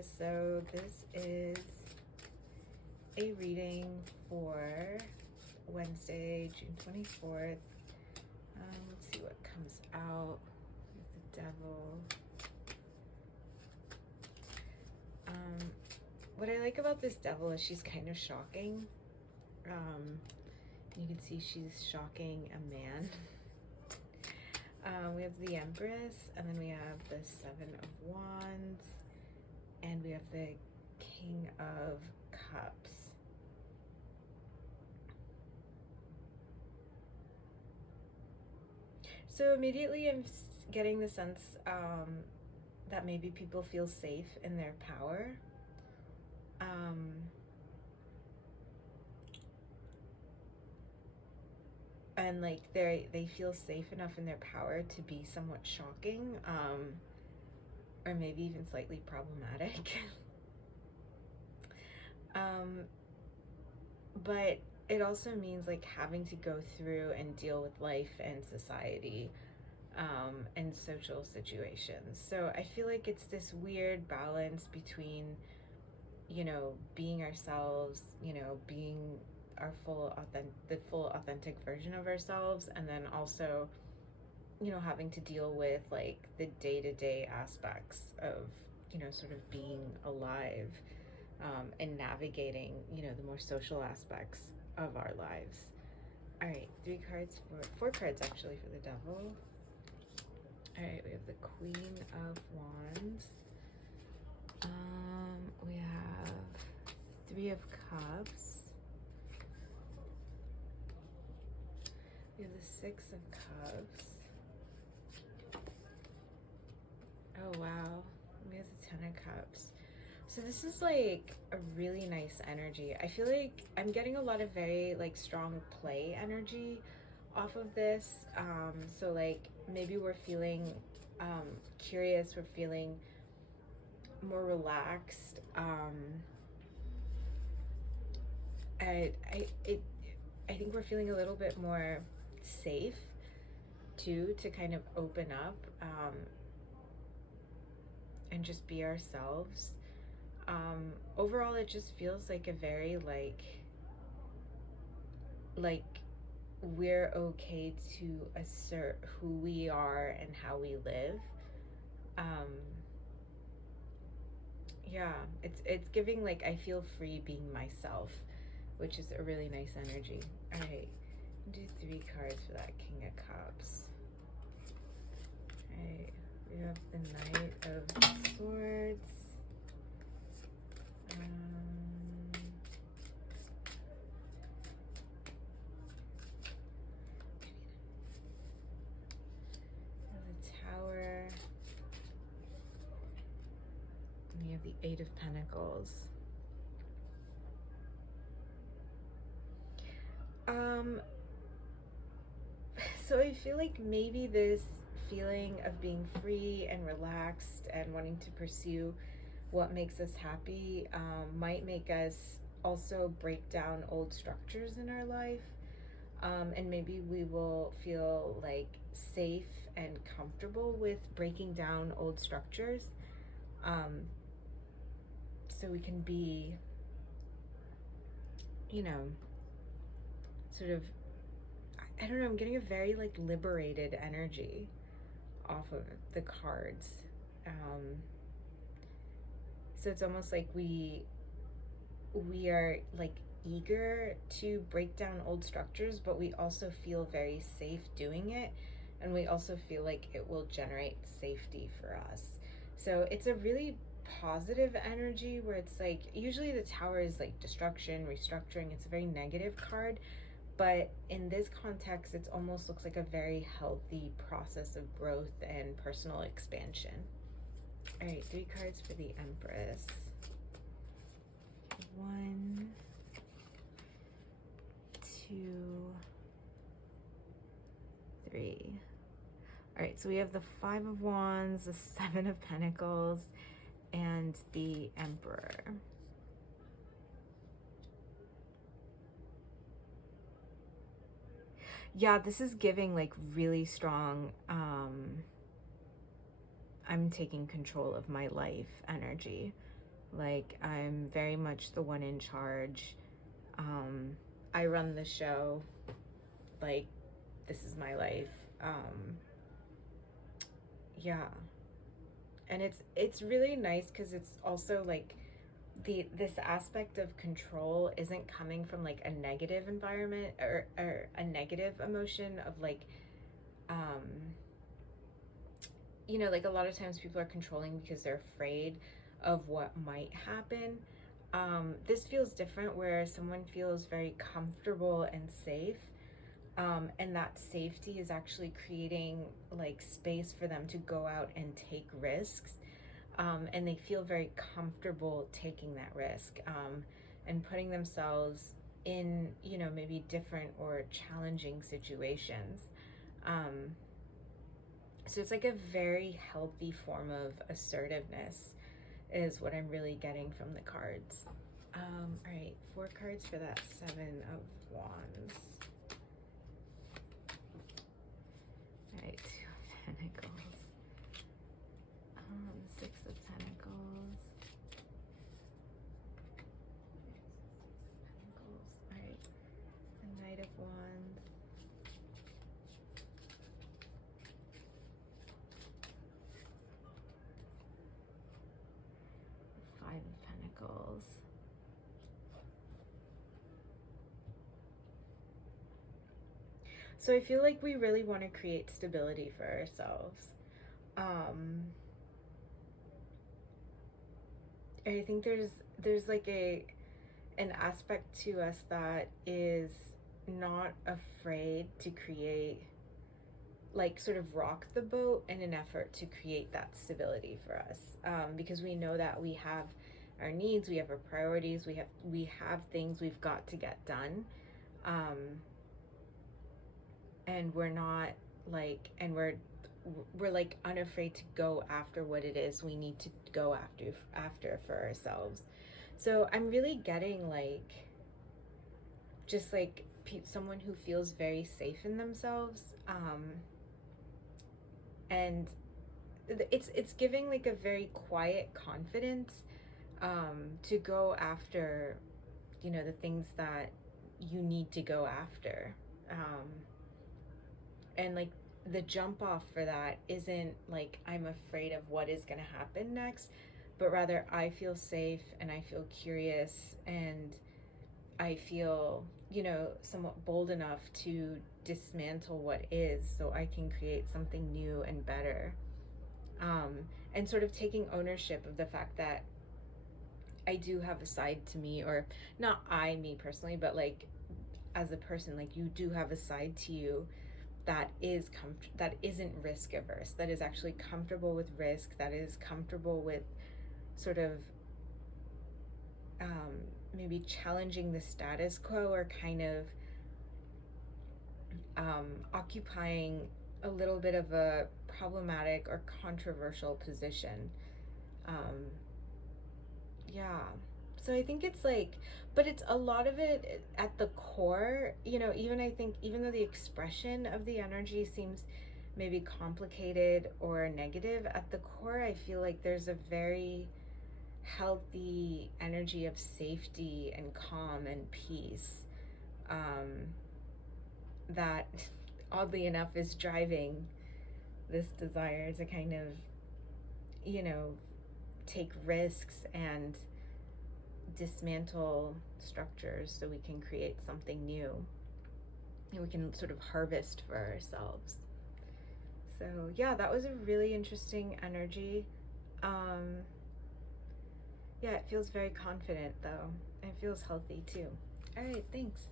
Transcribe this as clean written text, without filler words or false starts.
guys, so this is a reading for Wednesday, June 24th. Let's see what comes out with the Devil. What I like about this Devil is she's kind of shocking. You can see she's shocking a man. We have the Empress, and then we have the Seven of Wands, and we have the King of Cups. So immediately I'm getting the sense that maybe people feel safe in their power. And like they feel safe enough in their power to be somewhat shocking, or maybe even slightly problematic. But it also means like having to go through and deal with life and society, and social situations. So I feel like it's this weird balance between, you know, being ourselves, you know, being our the full authentic version of ourselves, and then also, you know, having to deal with like the day-to-day aspects of, you know, sort of being alive, and navigating, you know, the more social aspects of our lives. All right, four cards actually for the Devil. All right, we have the Queen of Wands. We have Three of Cups. We have the Six of Cups. Oh wow, we have the Ten of Cups. So this is like a really nice energy. I feel like I'm getting a lot of very like strong play energy off of this. So like maybe we're feeling curious, we're feeling more relaxed. I think we're feeling a little bit more safe too, to kind of open up, and just be ourselves. Overall, it just feels like a very like we're okay to assert who we are and how we live. Yeah, it's giving like I feel free being myself, which is a really nice energy. All right, do 3 cards for that King of Cups. All right, we have the Knight of Swords. The Tower. And we have the Eight of Pentacles. So I feel like maybe this feeling of being free and relaxed and wanting to pursue what makes us happy might make us also break down old structures in our life. And maybe we will feel like safe and comfortable with breaking down old structures, so we can be, you know, sort of, I don't know, I'm getting a very like liberated energy off of the cards. So it's almost like we are like eager to break down old structures, but we also feel very safe doing it, and we also feel like it will generate safety for us. So it's a really positive energy where it's like, usually the Tower is like destruction, restructuring, it's a very negative card, but in this context it almost looks like a very healthy process of growth and personal expansion. All right, 3 cards for the Empress. 1, 2, 3. All right, so we have the Five of Wands, the Seven of Pentacles, and the Emperor. Yeah, this is giving like really strong, I'm taking control of my life energy. Like, I'm very much the one in charge. I run the show. Like, this is my life. Yeah. And it's really nice because it's also like this aspect of control isn't coming from like a negative environment or a negative emotion of like um like a lot of times people are controlling because they're afraid of what might happen. This feels different where someone feels very comfortable and safe, and that safety is actually creating like space for them to go out and take risks, and they feel very comfortable taking that risk, and putting themselves in maybe different or challenging situations. So it's like a very healthy form of assertiveness is what I'm really getting from the cards. All right, 4 cards for that 7 of Wands. All right, 2 of Pentacles. 6 of Pentacles. All right, the Knight of Wands. 5 of Pentacles. So I feel like we really want to create stability for ourselves. I think there's like an aspect to us that is not afraid to create, like, sort of rock the boat in an effort to create that stability for us, because we know that we have our needs, we have our priorities, we have things we've got to get done, and we're not like, and we're like unafraid to go after what it is we need to go after for ourselves. So I'm really getting like just like someone who feels very safe in themselves, and it's giving like a very quiet confidence, to go after the things that you need to go after, and like the jump off for that isn't like I'm afraid of what is going to happen next, but rather I feel safe and I feel curious and I feel somewhat bold enough to dismantle what is so I can create something new and better, and sort of taking ownership of the fact that I do have a side to me, or not me personally, but like as a person, like you do have a side to you that that isn't risk averse, that is actually comfortable with risk, that is comfortable with sort of maybe challenging the status quo, or kind of occupying a little bit of a problematic or controversial position. Yeah. So I think it's like, but it's a lot of it at the core, even I think, even though the expression of the energy seems maybe complicated or negative, at the core, I feel like there's a very healthy energy of safety and calm and peace, that oddly enough is driving this desire to kind of, take risks and dismantle structures so we can create something new and we can sort of harvest for ourselves. So yeah, that was a really interesting energy. Yeah, it feels very confident though. It feels healthy too. All right, thanks.